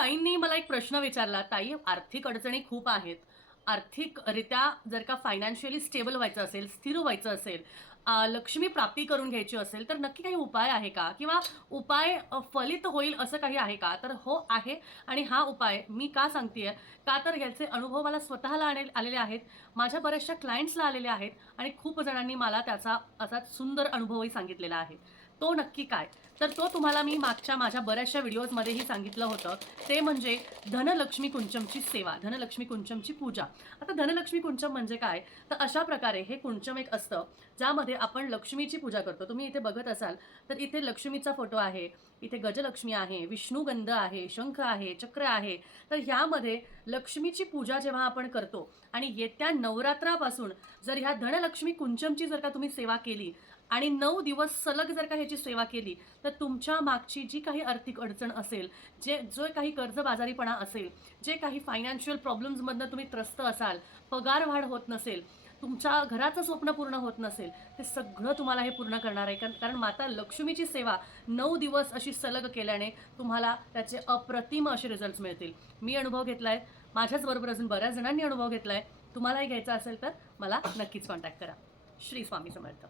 ताईंनी मला एक प्रश्न विचारला. ताई आर्थिक अडचणी खूप आहेत. आर्थिकरित्या जर का फायनान्शियली स्टेबल व्हायचं असेल स्थिर व्हायचं असेल लक्ष्मी प्राप्ती करून घ्यायची असेल तर नक्की काही उपाय आहे का? किंवा उपाय फलित होईल असं काही आहे का? तर हो आहे. आणि हा उपाय मी का सांगतेय? का तर ह्याचे अनुभव मला स्वतःला आणे आलेले आहेत. माझ्या बऱ्याचशा क्लायंट्सला आलेले आहेत. आणि खूप जणांनी मला त्याचा असा सुंदर अनुभवही सांगितलेला आहे. तो नक्की काय? तर तो तुम्हाला मी मागच्या माझ्या बऱ्याचशा व्हिडिओजमध्येही सांगितलं होतं. ते म्हणजे धनलक्ष्मी कुंचमची सेवा धनलक्ष्मी कुंचमची पूजा. आता धनलक्ष्मी कुंचम म्हणजे काय? तर अशा प्रकारे हे कुंचम एक असतं ज्यामध्ये आपण लक्ष्मीची पूजा करतो. तुम्ही इथे बघत असाल तर इथे लक्ष्मीचा फोटो आहे इथे गजलक्ष्मी आहे विष्णुगंध आहे शंख आहे चक्र आहे. तर ह्यामध्ये लक्ष्मीची पूजा जेव्हा आपण करतो आणि येत्या नवरात्रापासून जर ह्या धनलक्ष्मी कुंचमची जर का तुम्ही सेवा केली आणि नऊ दिवस सलग जर का ह्याची सेवा केली तर तुमच्या मागची जी काही आर्थिक अडचण असेल जे जो काही कर्जबाजारीपणा असेल जे काही फायनान्शियल प्रॉब्लेम्समधनं तुम्ही त्रस्त असाल पगार वाढ होत नसेल तुमच्या घराचं स्वप्न पूर्ण होत नसेल ते सगळं तुम्हाला हे पूर्ण करणार आहे. कारण कारण माता लक्ष्मीची सेवा नऊ दिवस अशी सलग केल्याने तुम्हाला त्याचे अप्रतिम असे रिझल्ट्स मिळतील. मी अनुभव घेतला आहे माझ्याचबरोबर अजून बऱ्याच जणांनी अनुभव घेतला आहे तुम्हालाही घ्यायचा असेल तर मला नक्कीच कॉन्टॅक्ट करा. श्री स्वामी समर्थ.